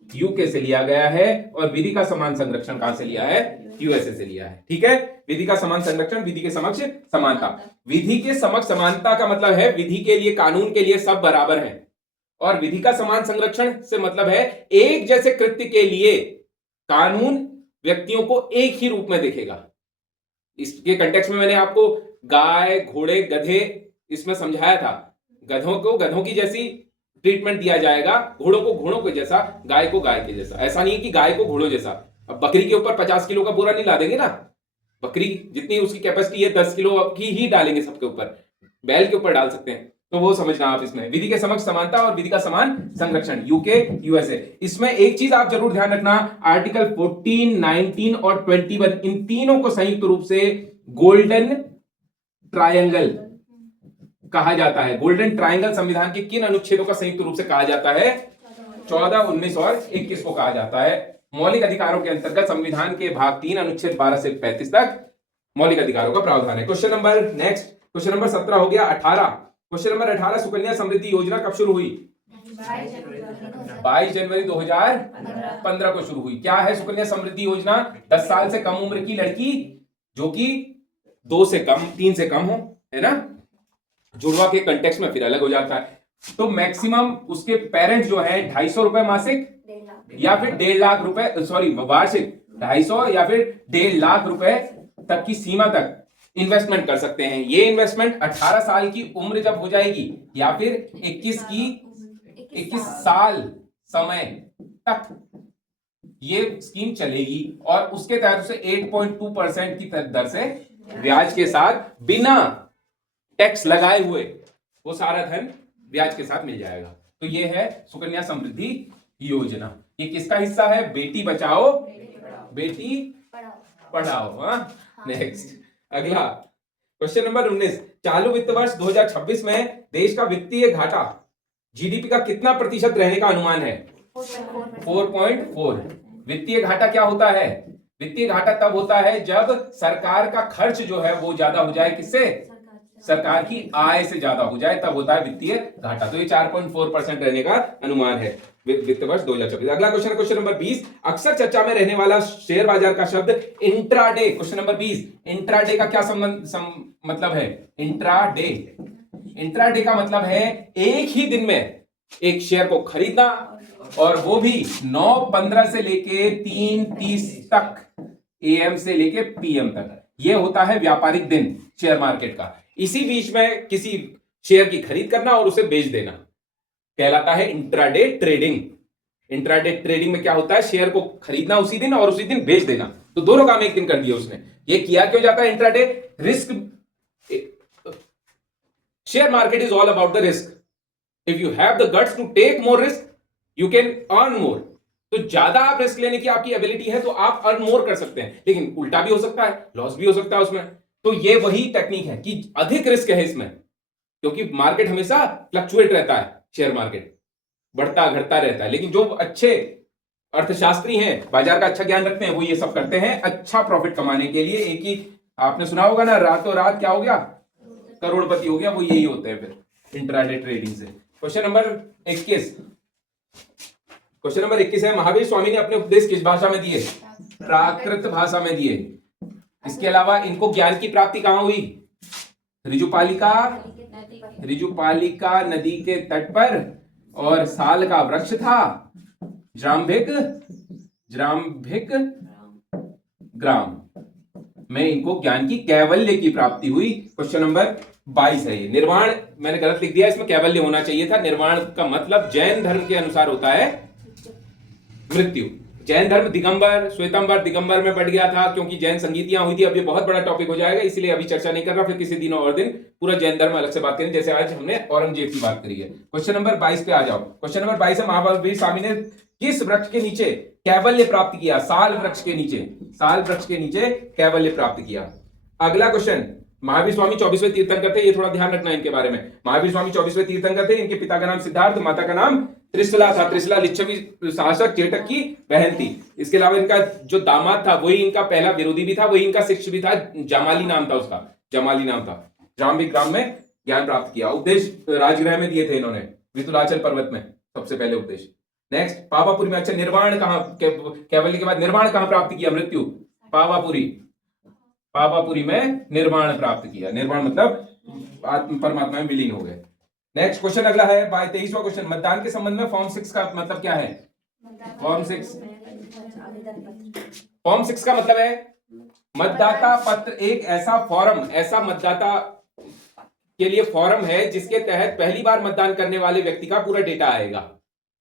यूके से लिया गया है। और विधि का समान संरक्षण कहां से लिया है? यूएसए से लिया है, ठीक है। विधि का समान संरक्षण, विधि के समक्ष समानता। विधि के समक्ष समानता का मतलब है विधि के लिए, कानून के लिए सब बराबर हैं। और विधि का समान संरक्षण से मतलब है एक जैसे कृत्य के लिए कानून व्यक्तियों को एक ही रूप में देखेगा। इसके कंटेक्स्ट में मैंने आपको गाय, घोड़े, गधे इसमें समझाया था। गधों को गधों की जैसी ट्रीटमेंट दिया जाएगा, घोड़ों को घोड़ों के जैसा, गाय को गाय के जैसा। ऐसा नहीं है कि गाय को घोड़ों जैसा। अब बकरी के ऊपर 50 किलो का बोरा नहीं ला देंगे ना, बकरी जितनी उसकी कैपेसिटी है 10 किलो की ही डालेंगे सबके ऊपर। बैल के ऊपर डाल सकते हैं। तो वो समझना आप इसमें, विधि के समक्ष समानता और विधि का समान संरक्षण, यूके यूएसए। इसमें एक चीज आप जरूर ध्यान रखना, आर्टिकल 14, 19 और 21 इन तीनों को संयुक्त रूप से गोल्डन ट्रायंगल कहा जाता है। गोल्डन ट्रायंगल संविधान के किन अनुच्छेदों का संयुक्त रूप से कहा जाता है? 14, 19 और 21 को कहा जाता है। मौलिक अधिकारों के अंतर्गत संविधान के भाग 3 अनुच्छेद 12 से 35 तक मौलिक अधिकारों का प्रावधान है। Question number next, question number 17 हो गया। 18, क्वेश्चन नंबर 18, सुकन्या समृद्धि योजना कब शुरू हुई? 22 जनवरी 2015 को शुरू हुई। क्या है सुकन्या समृद्धि योजना? 10 साल से कम उम्र की लड़की जो कि 2 से कम 3 से कम हो, है ना, जुड़वा के कंटेक्स्ट में फिर अलग हो जाता है। तो मैक्सिमम उसके पेरेंट्स जो है 250 रुपए मासिक या फिर 1.5 लाख रुपए, सॉरी वार्षिक 250 या फिर 1.5 लाख रुपए तक की सीमा तक इन्वेस्टमेंट कर सकते हैं। ये इन्वेस्टमेंट 18 साल की उम्र जब हो जाएगी या फिर 21 साल समय तक ये स्कीम चलेगी और उसके तहत उसे 8.2% की दर से ब्याज के साथ बिना टैक्स लगाए हुए वो सारा धन ब्याज के साथ मिल जाएगा। तो ये है सुकन्या समृद्धि योजना। ये किसका हिस्सा है? बेटी बचाओ बेटी पढ़ाओ। हाँ, नेक्स्ट अगला क्वेश्चन नंबर 19, चालू वित्त वर्ष 2026 में देश का वित्तीय घाटा जीडीपी का कितना प्रतिशत रहने का अनुमान है? 4.4। वित्तीय घाटा क्या होता है? वित्तीय घाटा तब होता है जब सरकार का खर्च जो है वो ज्यादा हो जाए, किससे? सरकार की आय से ज्यादा हो जाए, तब होता है वित्तीय घाटा। तो ये 4.4% रहने का अनुमान है वित्त वर्ष 2024। अगला क्वेश्चन, क्वेश्चन नंबर 20, अक्सर चर्चा में रहने वाला शेयर बाजार का शब्द इंट्राडे। क्वेश्चन नंबर 20, इंट्राडे का क्या मतलब है? इंट्राडे, इंट्राडे का मतलब है एक ही दिन में एक शेयर को खरीदना और वो भी 9:15 से लेके 3:30 तक, AM से लेके PM तक। ये होता है व्यापारिक दिन शेयर मार्केट का। इसी बीच में किसी शेयर की खरीद करना और उसे बेच देना कहलाता है इंट्राडे ट्रेडिंग। इंट्राडे ट्रेडिंग में क्या होता है? शेयर को खरीदना उसी दिन और उसी दिन बेच देना। तो दोनों काम एक दिन कर दिए उसने। ये किया क्यों जाता है intraday? Risk, share market is all about the risk. If you have the guts to take more risk you can earn more. तो ज्यादा आप रिस्क लेने की आपकी एबिलिटी है तो आप अर्न मोर कर सकते हैं, लेकिन उल्टा भी हो सकता है, लॉस भी हो सकता है उसमें। तो ये वही टेक्निक है कि अधिक रिस्क है इसमें, क्योंकि मार्केट हमेशा फ्लक्चुएट रहता है, शेयर मार्केट बढ़ता घटता रहता है। लेकिन जो अच्छे अर्थशास्त्री हैं, बाजार का अच्छा ज्ञान रखते हैं, वो ये सब करते हैं अच्छा प्रॉफिट कमाने के लिए। एक ही आपने सुना होगा ना, रातों रात क्या हो गया? करोड़पति हो गया। वो यही होते हैं फिर इंट्राडे ट्रेडिंग से। क्वेश्चन नंबर 21, क्वेश्चन नंबर 21 है, महावीर स्वामी ने अपने उपदेश किस भाषा में दिए? प्राकृत भाषा में दिए। इसके अलावा इनको ज्ञान की प्राप्ति कहां हुई? रिजुपालिका नदी के तट पर, और साल का वृक्ष था जाम्भिक ग्राम में इनको ज्ञान की कैवल्य की प्राप्ति हुई। क्वेश्चन नंबर 22 है ये। निर्वाण मैंने गलत लिख दिया, इसमें कैवल्य होना चाहिए था। निर्वाण का मतलब जैन धर्म के अनुसार होता है मृत्यु। जैन धर्म दिगंबर, श्वेतंबर, दिगंबर में बढ़ गया था क्योंकि जैन संगीतियां हुई थी। अब ये बहुत बड़ा टॉपिक हो जाएगा, इसलिए अभी चर्चा नहीं कर रहा, फिर किसी दिन और दिन पूरा जैन धर्म अलग से बात करें, जैसे आज हमने औरंगजेब की बात करी है। क्वेश्चन नंबर 22 पे आ जाओ। क्वेश्चन नंबर 22 है, महावीर स्वामी ने किस वृक्ष के नीचे कैवल्य प्राप्त किया? साल वृक्ष के नीचे, साल वृक्ष के नीचे कैवल्य प्राप्त किया। अगला क्वेश्चन, महावीर स्वामी 24वें तीर्थंकर थे, ये थोड़ा ध्यान रखना इनके बारे में। महावीर स्वामी 24वें तीर्थंकर थे। इनके पिता का नाम सिद्धार्थ, माता का नाम त्रिशला था। त्रिशला लिच्छवी शासक चेटक की बहन थी। इसके अलावा इनका जो दामाद था वही इनका पहला विरोधी भी था, वही इनका शिष्य भी था। जमाली नाम था उसका, जमाली नाम था। जाम्बिक ग्राम में ज्ञान प्राप्त किया। उपदेश राजगृह में दिए थे इन्होंने, वितुलाचल पर्वत में सबसे पहले उपदेश। नेक्स्ट, पावापुरी में। अच्छा, निर्वाण कहां, कैवल्य के बाद निर्वाण कहां प्राप्त किया? मृत्यु, पावापुरी। पावापुरी में निर्वाण प्राप्त किया। निर्वाण मतलब परमात्मा में विलीन हो गए। नेक्स्ट क्वेश्चन अगला है 23वां क्वेश्चन, मतदान के संबंध में फॉर्म 6 का मतलब क्या है? फॉर्म 6, फॉर्म 6 का मतलब है मतदाता पत्र। एक ऐसा फॉर्म, ऐसा मतदाता के लिए फॉर्म है जिसके तहत पहली बार मतदान करने वाले व्यक्ति का पूरा डेटा आएगा।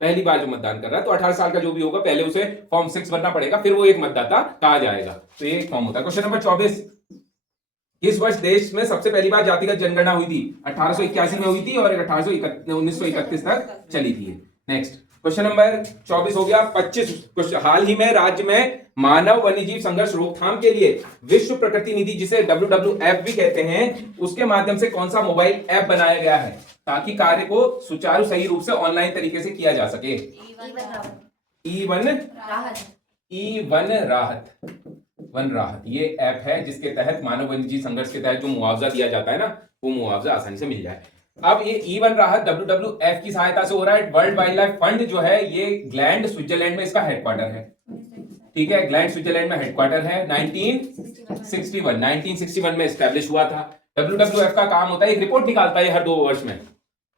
पहली बार जो मतदान कर रहा है तो 18 साल का जो भी होगा पहले उसे फॉर्म 6 भरना पड़ेगा, फिर वो एक मतदाता कहा जाएगा। तो ये एक फॉर्म होता है। क्वेश्चन नंबर 24, किस वर्ष देश में सबसे पहली बार जातिगत जनगणना हुई थी? 1881 में हुई थी और 1931 तक चली थी। नेक्स्ट क्वेश्चन नंबर 24 हो गया। 25 हाल ही में राज्य में मानव वन्यजीव संघर्ष रोकथाम के लिए विश्व प्रकृति निधि, जिसे WWF भी कहते हैं, उसके माध्यम से कौन सा मोबाइल ऐप बनाया गया है ताकि कार्य को सुचारू सही रूप से ऑनलाइन तरीके से किया जा सके? वन राहत ये ऐप है जिसके तहत मानव वन्यजीव संघर्ष के तहत जो मुआवजा दिया जाता है ना, वो मुआवजा आसानी से मिल जाए। अब ये वन राहत WWF की सहायता से हो रहा है। वर्ल्ड वाइल्ड लाइफ फंड जो है ये ग्लैंड स्विट्जरलैंड में इसका हेडक्वार्टर है। ठीक है, ग्लैंड स्विट्जरलैंड में हेडक्वार्टर है। 1961 में एस्टैब्लिश हुआ था। WWF का काम होता है, एक रिपोर्ट निकालता है हर 2 वर्ष में।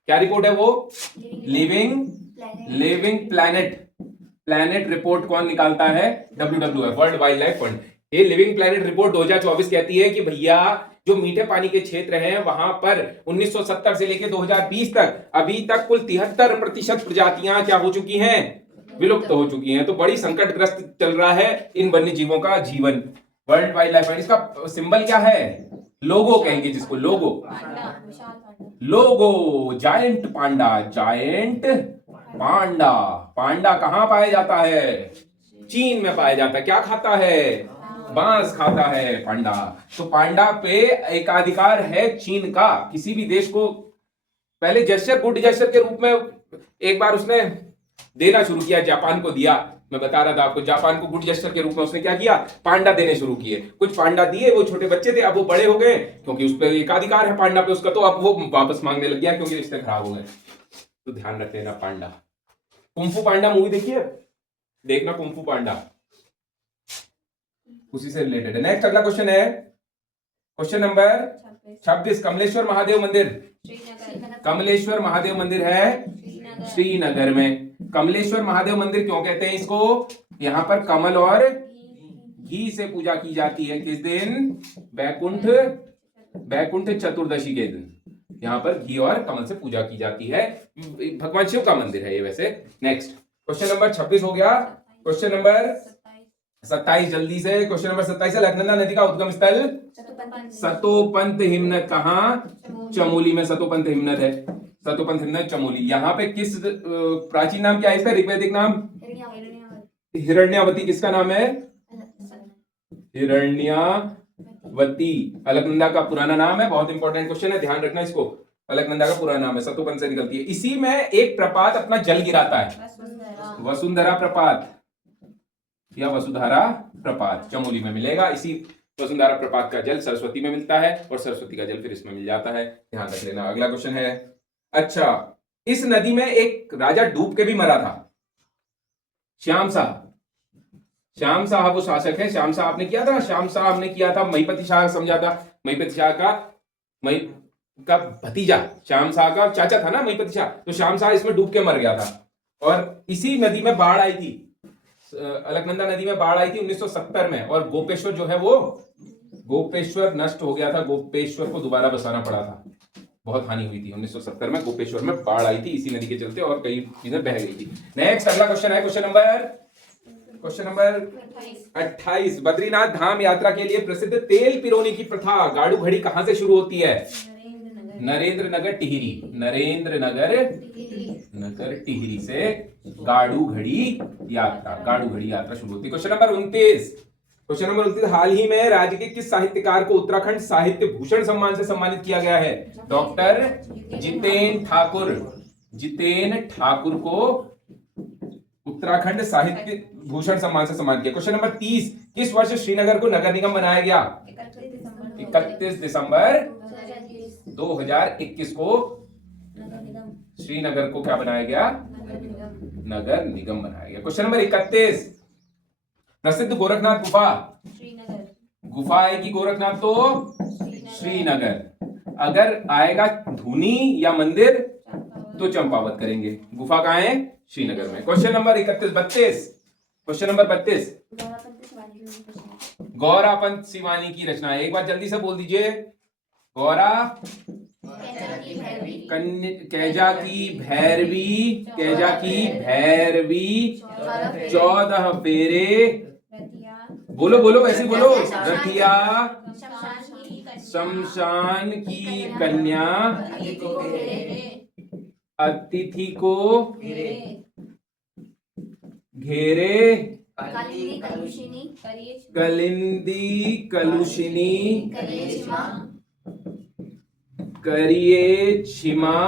क्या रिपोर्ट है वो? लिविंग प्लैनेट रिपोर्ट कौन निकालता है? WWF, world wild life fund. ये लिविंग प्लैनेट रिपोर्ट 2024 कहती है कि भैया जो मीठे पानी के क्षेत्र हैं वहां पर 1970 से लेकर 2020 तक अभी तक कुल 73% प्रजातियां क्या हो चुकी हैं? विलुप्त हो चुकी हैं। तो बड़ी संकटग्रस्त चल रहा है इन वन्य जीवों का जीवन। वर्ल्ड वाइल्ड लाइफ फंड, इसका सिंबल क्या है? लोगो कहेंगे जिसको, लोगो जायंट पांडा। पांडा कहां पाया जाता है? चीन में पाया जाता है। क्या खाता है? बांस खाता है पांडा। तो पांडा पे एकाधिकार है चीन का। किसी भी देश को पहले गुड जेस्चर के रूप में एक बार उसने देना शुरू किया, जापान को दिया। मैं बता रहा था आपको, जापान को गुड जेस्चर के रूप में उसने क्या किया? पांडा देने शुरू किए। कुछ पांडा दिए, वो छोटे बच्चे थे, अब वो बड़े हो गए क्योंकि उस पर एकाधिकार है पांडा पे उसका, तो अब वो वापस मांगने लग गया क्योंकि रिश्ते खराब हो गए। तो ध्यान रख लेना पांडा। कुंफू पांडा मूवी देखिए, देखना कुंफू पांडा, उसी से रिलेटेड है। नेक्स्ट अगला क्वेश्चन है क्वेश्चन नंबर 26। कमलेश्वर महादेव मंदिर, कमलेश्वर महादेव मंदिर है श्रीनगर में। कमलेश्वर महादेव मंदिर क्यों कहते हैं इसको? यहां पर कमल और घी से पूजा की जाती है। किस दिन? बैकुंठ चतुर्दशी के दिन यहां पर घी और कमल से पूजा की जाती है। भगवान शिव का मंदिर है ये वैसे। नेक्स्ट क्वेश्चन नंबर 26 हो गया। क्वेश्चन नंबर 27 जल्दी से। क्वेश्चन नंबर 27 है, अलकनंदा नदी का उद्गम स्थल सतोपंत हिमनद कहां? चमोली में सतोपंत हिमनद है। सतोपंत हिमनद चमोली। यहाँ पे किस प्राचीन नाम क्या है इसका? ऋग्वैदिक नाम हिरण्यावती। किसका नाम है? हिरण्यावती। अलकनंदा का पुराना नाम है। बहुत इंपॉर्टेंट क्वेश्चन है, ध्यान रखना इसको। अलकनंदा का पुराना नाम है, सतोपंत से निकलती है। इसी में एक प्रपात अपना जल गिराता है, वसुंधरा प्रपात या वसुधारा प्रपात चमोली में मिलेगा। इसी वसुंधरा प्रपात का जल सरस्वती में मिलता है और सरस्वती का जल फिर इसमें मिल जाता है, ध्यान रख लेना। अगला क्वेश्चन है, अच्छा इस नदी में एक राजा डूब के भी मरा था, श्याम शाह। श्याम शाह वो शासक है। श्याम शाह आपने किया था ना, श्याम शाह ने किया था, महिपति शाह समझा था। महिपति शाह का भतीजा, श्याम शाह का चाचा था ना महिपति शाह। तो श्याम शाह इसमें डूब के मर गया था। और इसी नदी में बाढ़ आई थी, अलकनंदा नदी में बाढ़ आई थी 1970 में। और गोपेश्वर जो है वो गोपेश्वर नष्ट हो गया था। गोपेश्वर को दोबारा बसाना पड़ा था, बहुत हानि हुई थी 1970 में। गोपेश्वर में बाढ़ आई थी इसी नदी के चलते और कई चीजें बह गई थी। नेक्स्ट अगला क्वेश्चन है क्वेश्चन नंबर 28। बद्रीनाथ धाम यात्रा के लिए प्रसिद्ध तेल पिरोने की प्रथा गाड़ू घड़ी कहां से शुरू होती है? नरेंद्र नगर टिहरी से गाड़ू घड़ी यात्रा शुरू होती है। Question number 29। हाल ही में राज्य के किस साहित्यकार को उत्तराखंड साहित्य भूषण सम्मान से सम्मानित किया गया है? डॉक्टर जितेन ठाकुर को उत्तराखंड साहित्य भूषण सम्मान से सम्मानित किया। Question number 30। किस वर्ष श्रीनगर को नगर निगम बनाया गया? 31 दिसंबर 2021 को श्रीनगर को क्या बनाया गया? नगर निगम बनाया गया। Question number 31। प्रसिद्ध गोरखनाथ गुफा आएगी गोरखनाथ तो श्रीनगर। अगर आएगा धुनी या मंदिर तो चंपावत करेंगे। गुफा कहां है? श्रीनगर में। Question number 32। Question number 32। Gaura Pant Shivani की रचना, एक बार जल्दी से बोल दीजिए। गौरा कैजा की भैरवी 14 फेरे बोलो बोलो वैसे बोलो। शमशान रथिया शमशान शमशान की की कन्या अतिथि को घेरे, अतिथि को घेरे, घेरे, कालिंदी कलुषिनी कलिंदी कलुषिनी करिए क्षमा, करिए क्षमा,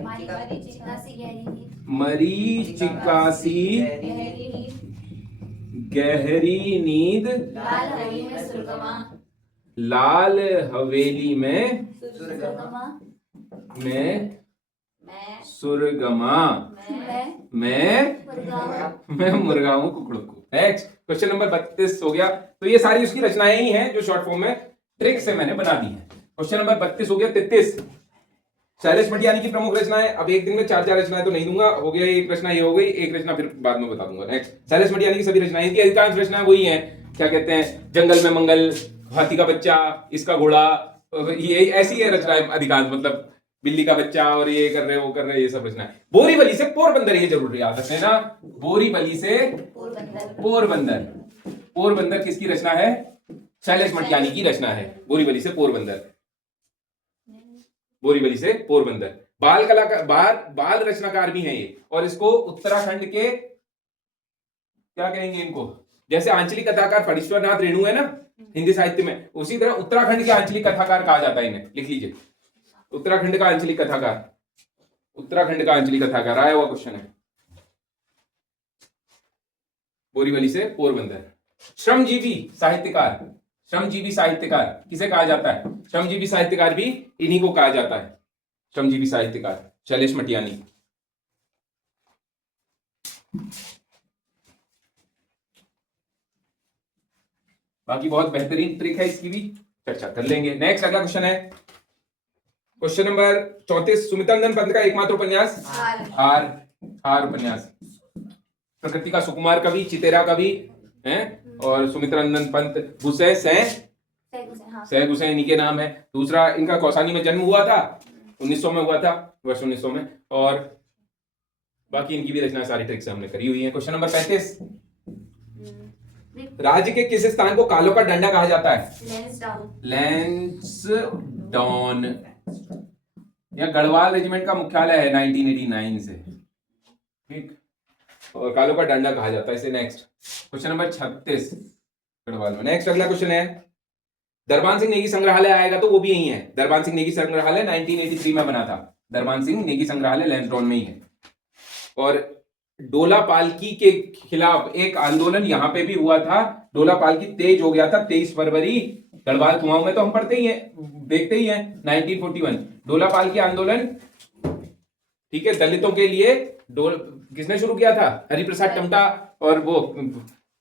मारी चिकासी गहरी नींद, मरीचिकासी गहरी नींद, गहरी नींद, लाल हवेली में सुरगमा, लाल हवेली में सुरगमा, मैं मैं सुरगमा, मैं मैं मुर्गा हूं कुकड़ू को। नेक्स्ट क्वेश्चन नंबर 32 हो गया। तो ये सारी उसकी रचनाएं ही हैं जो शॉर्ट फॉर्म में ट्रिक से मैंने बना दी है। क्वेश्चन नंबर 32 हो गया। 33 शैलेश मटियानी की प्रमुख रचनाएं। अब एक दिन में 4-4 रचनाएं तो नहीं दूंगा, हो गया एक रचना ये हो गई, एक रचना फिर बाद में बता दूंगा। नेक्स्ट शैलेश मटियानी की सभी रचनाएं, इनकी अधिकांश रचनाएं वही हैं, क्या कहते हैं, जंगल में मंगल, हाथी का बच्चा, इसका घोड़ा, ये ऐसी है रचनाएं अधिकांश, मतलब बिल्ली का बच्चा और ये कर रहे वो कर रहे, ये सब रचनाएं। बोरीवली से पोरबंदर, ये जरूर याद रखना ना, बोरीवली से पोरबंदर। पोरबंदर किसकी रचना है? शैलेश मटियानी की रचना है। बोरीवली से पोरबंदर, बोरीवली से पोरबंदर। बाल कलाकार, बाल रचनाकार भी हैं ये, और इसको उत्तराखंड के क्या कहेंगे इनको, जैसे आंचलिक कथाकार फणीश्वर नाथ रेणु है ना हिंदी साहित्य में, उसी तरह उत्तराखंड के आंचलिक कथाकार कहा जाता है इन्हें। लिख लीजिए, उत्तराखंड का आंचलिक कथाकार, उत्तराखंड का आंचलिक कथाकार, आया हुआ क्वेश्चन है। बोरीवली से पोरबंदर। श्रमजीवी साहित्यकार, श्रमजीवी साहित्यकार किसे कहा जाता है? श्रमजीवी साहित्यकार भी इन्हीं को कहा जाता है, श्रमजीवी साहित्यकार शैलेश मटियानी। बाकी बहुत बेहतरीन ट्रिक है, इसकी भी चर्चा कर लेंगे। नेक्स्ट अगला क्वेश्चन है, क्वेश्चन नंबर 34। सुमित्रानंद पंत का एकमात्र उपन्यास हार, हार उपन्यास। प्रकृति का सुकुमार कवि, चितेरा कवि हैं, और सुमित्रानंद पंत गुस्से सह गुस्से इन्हीं के नाम है। दूसरा, इनका कौसानी में जन्म हुआ था, 1900 में हुआ था, वर्ष 1900 में। और बाकी इनकी भी रचना सारी ट्रिक से हमने करी हुई है। Question number 35। राज्य के किस स्थान को कालों का डंडा कहा जाता है? लैंसडाउन। यह गढ़वाल रेजिमेंट का मुख्यालय है 1989 से, ठीक, और कालों का डंडा कहा जाता है इसे। नेक्स्ट क्वेश्चन नंबर 36 गढ़वाल में। नेक्स्ट अगला क्वेश्चन है, दरबान सिंह नेगी संग्रहालय आएगा तो वो भी यही है। दरबान सिंह नेगी संग्रहालय 1983 में बना था। दरबान सिंह नेगी संग्रहालय लैंसडाउन में ही है। और डोला पालकी के खिलाफ एक आंदोलन यहां पे भी हुआ था। डोला पालकी तेज हो गया था 23 फरवरी, गढ़वाल कुआं में तो हम पढ़ते ही हैं, देखते ही हैं, 1941 डोला पालकी आंदोलन, ठीक है, दलितों के लिए। किसने शुरू किया था? हरिप्रसाद टमटा और वो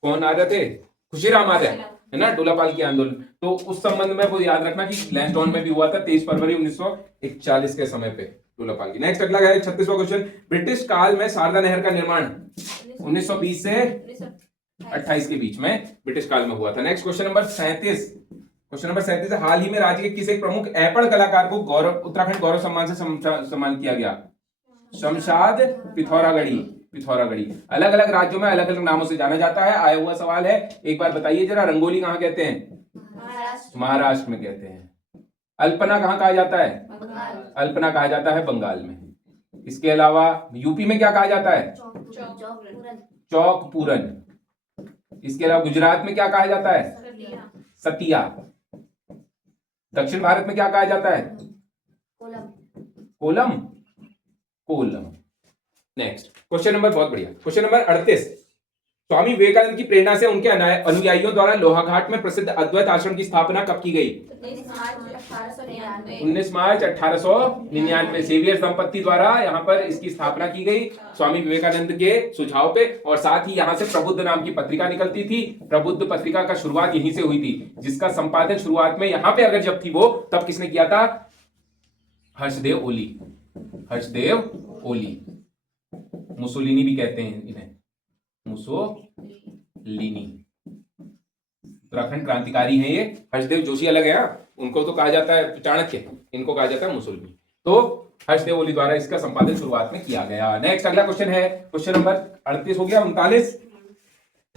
कौन आ रहे थे, खुशीराम आ रहे, है ना, डोला पालकी आंदोलन। तो उस संबंध में वो याद रखना कि लैंसडाउन में भी हुआ था 23 फरवरी 1941 के समय पे डोला पालकी। नेक्स्ट अगला है 36वां क्वेश्चन, ब्रिटिश काल में शारदा नहर का निर्माण 1920 से 28 के बीच में ब्रिटिश काल में हुआ था। Next question number 37। Question number 37 है, हाल ही में राज्य के किसी एक प्रमुख ऐपण कलाकार को उत्तराखंड गौरव सम्मान से सम्मानित किया गया? शमशाद पिथौरागढ़ी। पिथौरागढ़ी अलग अलग राज्यों में अलग अलग नामों से जाना जाता है। आया हुआ सवाल है, एक बार बताइए जरा, रंगोली कहाँ कहते हैं? महाराष्ट्र में कहते हैं। अल्पना कहाँ कहा जाता है? अल्पना कहा जाता है बंगाल में। इसके अलावा यूपी में क्या कहा जाता है? चौक पूरन। इसके अलावा गुजरात में क्या कहा जाता है? सतिया। दक्षिण भारत में क्या कहा जाता है? Kolam. Kolam. Next question number, बहुत बढ़िया, क्वेश्चन नंबर 38। स्वामी विवेकानंद की प्रेरणा से उनके अनुयायियों द्वारा लोहाघाट में प्रसिद्ध अद्वैत आश्रम की स्थापना कब की गई? 19 मार्च 1899 सेवियर दंपत्ति द्वारा यहाँ पर इसकी स्थापना की गई, स्वामी विवेकानंद के सुझाव पे। और साथ ही यहाँ से प्रबुद्ध नाम की पत्रिका निकलती थी। प्रबुद्ध पत्रिका का शुरुआत यहीं से हुई थी, जिसका संपादन शुरुआत में यहाँ पे अगर जब थी वो, तब किसने किया था? हर्षदेव ओली। हर्षदेव ओली। मुसोलिनी भी कहते हैं इन्हें, मुसोलिनी। उत्तराखंड क्रांतिकारी हैं ये। हर्षदेव जोशी अलग है, उनको तो कहा जाता है चाणक्य, इनको कहा जाता है मुसोलिनी। तो हर्षदेव ओली द्वारा इसका संपादन शुरुआत में किया गया। नेक्स्ट अगला क्वेश्चन है, क्वेश्चन नंबर 38 हो गया। 39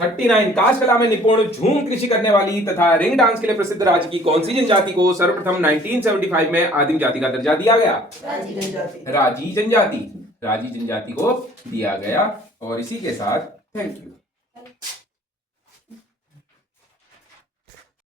39 काष्ठ कला में निपुण झूम कृषि करने वाली तथा रिंग डांस के लिए प्रसिद्ध राज्य की कौन सी जनजाति को सर्वप्रथम 1975 में आदिम जाति का दर्जा दिया गया? राजी जनजाति। राजी जनजाति। राजी जनजाति को दिया गया। और इसी के साथ थैंक यू।